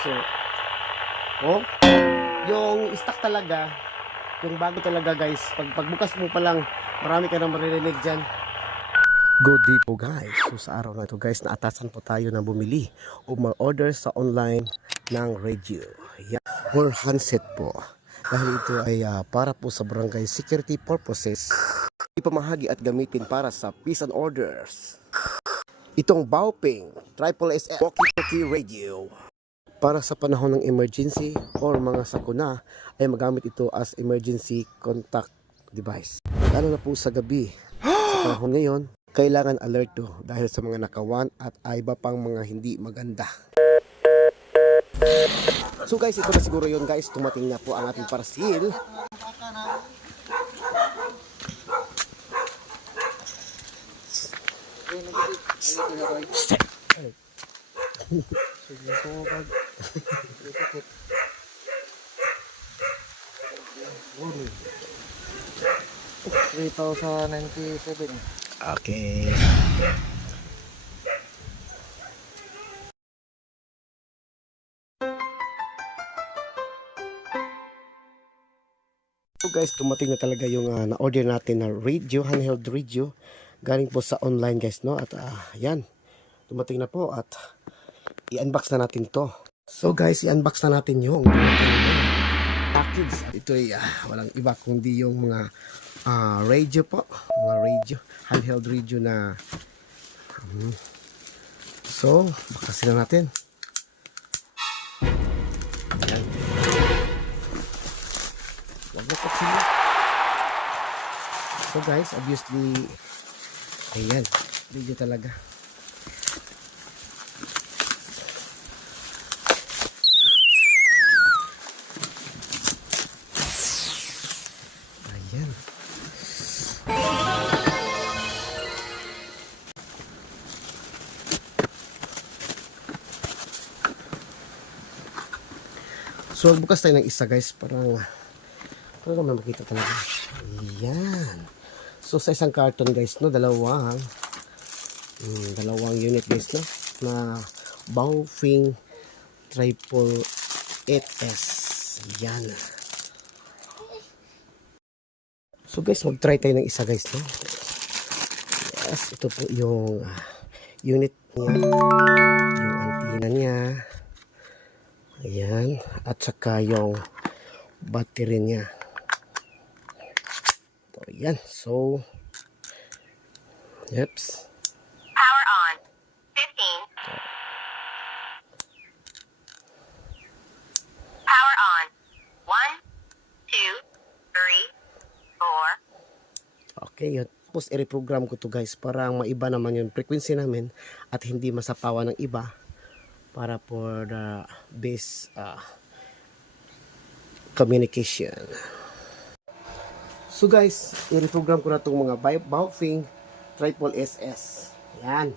So, oh, yung stock talaga, yung bago talaga guys, pagbukas mo pa lang, marami ka nang maririnig dyan. Good day po guys. So sa araw na ito guys, naatasan po tayo na bumili o mag-order sa online ng radio. Yan. Or handset po. Dahil ito ay para po sa barangay security purposes. Ipamahagi at gamitin para sa peace and orders. Itong Baoping Triple S Walkie-Talkie Radio. Para sa panahon ng emergency or mga sakuna ay magamit ito as emergency contact device. Lalo na po sa gabi. Sa panahon ngayon, kailangan alert to dahil sa mga nakawan at iba pang mga hindi maganda. So guys, ito na siguro yun guys. Tumating na po ang ating parcel. $3,097. Okay. So guys, tumating na talaga yung na-order natin na radio, handheld radio. Galing po sa online guys, no? At yan, tumating na po at i-unbox na natin to. So guys, i-unbox na natin yung package. Ito ay walang iba kundi yung mga radio po. Mga radio, handheld radio na so, bakasin na natin. Ayan. Wag na pagsila. So guys, obviously, ayan, video talaga. Ayan. So, bukas tayo ng isa guys, parang naman makita talaga. Ayan. So, sa isang carton guys, no, dalawang unit guys, no, na Baofeng Triple 8S. Ayan. So guys, mag-try tayo ng isa guys, no. Yes, ito po yung unit niya, yung antenna niya. Ayan, at saka yung battery niya. So, ayan, so yeps. Power on. 15. Power on. 1, 2, 3, 4. Okay, yun. Tapos i-reprogram ko to guys para maiba naman yung frequency namin at hindi masapawan ng iba para for the best communication. So guys, i-reprogram ko na itong mga Baofeng Triple SS. Yan.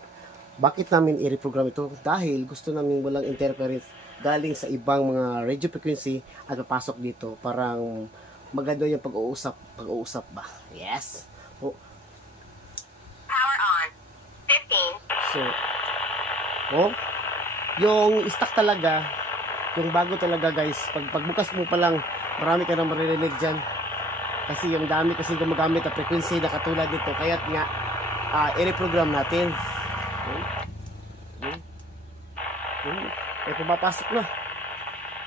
Bakit namin i-reprogram ito? Dahil gusto namin walang interference galing sa ibang mga radio frequency at papasok dito. Parang maganda yung pag-uusap ba? Yes. Oh. Power on. 15. So, oh, yung stock talaga, yung bago talaga guys, pagbukas mo pa lang, marami ka nang maririnig dyan. Kasi yung dami kasi gumagamit na frequency na katulad nito, kaya't nga, i-reprogram natin. Ay, pumapasok na.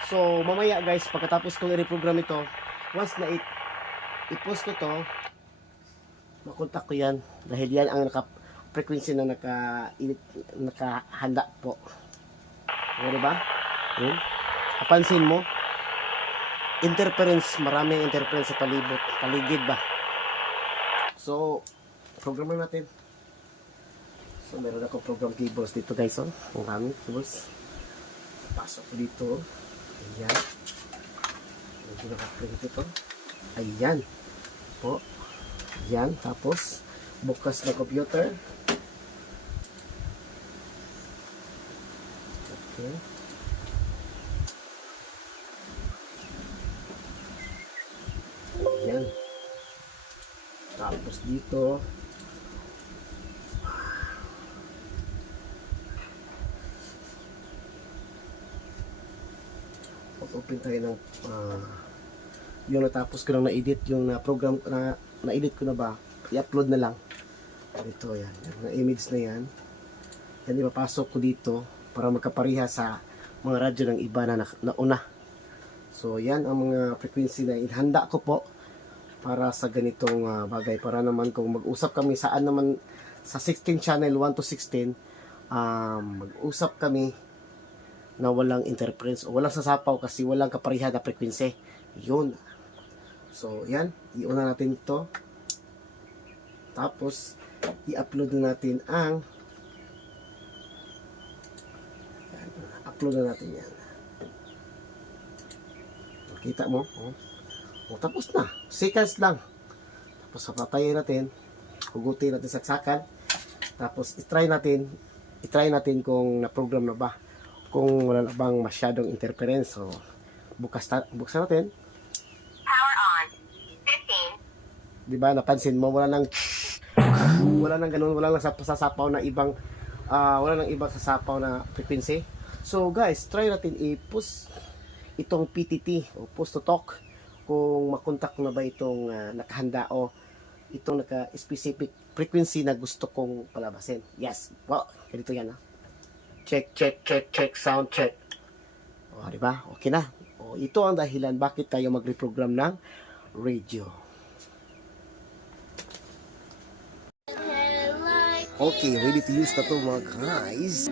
So, mamaya guys, pagkatapos kong i-reprogram ito, once na i-post ko to, makontak ko yan, dahil yan ang frequency na nakahanda po. O, diba? Kapansin mo, interference, maraming interference sa paligid ba? So, programmer natin. So, meron ako program cables dito guys, oh. Ang dami cables. Pasok ko dito. Ayan. Medyo nakaprint ito. Ayan. Po. Ayan. Tapos, bukas na computer. Okay. Ayan. Tapos dito, Open tayo ng yung natapos ko lang na-edit, yung na-program na-edit ko na ba, i-upload na lang. Ito yan, yung mga image na yan. Yan ipapasok ko dito para magkapariha sa mga radyo ng iba na nauna. So yan ang mga frequency na inhanda ko po para sa ganitong bagay. Para naman kung mag-usap kami saan naman sa 16 channel 1 to 16, mag-usap kami na walang interference o walang sasapaw kasi walang kaparihan na frequency. Yun. So, yan. Iuna natin ito. Tapos, i-upload na natin ang yan. Upload na natin yan. Kita mo? O, tapos na. Seconds lang. Tapos, papatayin natin. Hugutin natin saksakan. Tapos, i-try natin kung na-program na ba. Kung wala na bang masyadong interference. So, buksan natin. Power on. 15. Di ba? Napansin mo, wala nang ganun, wala nang sasapaw na ibang wala nang ibang sasapaw na frequency. So guys, try natin i-push itong PTT o push to talk kung makontak na ba itong nakahanda o itong naka-specific frequency na gusto kong palabasin. Yes. Wow, ganito yan. Check, sound check. O, di ba? Okay na. O, ito ang dahilan bakit tayo mag-reprogram ng radio. Okay, ready to use na to mga guys.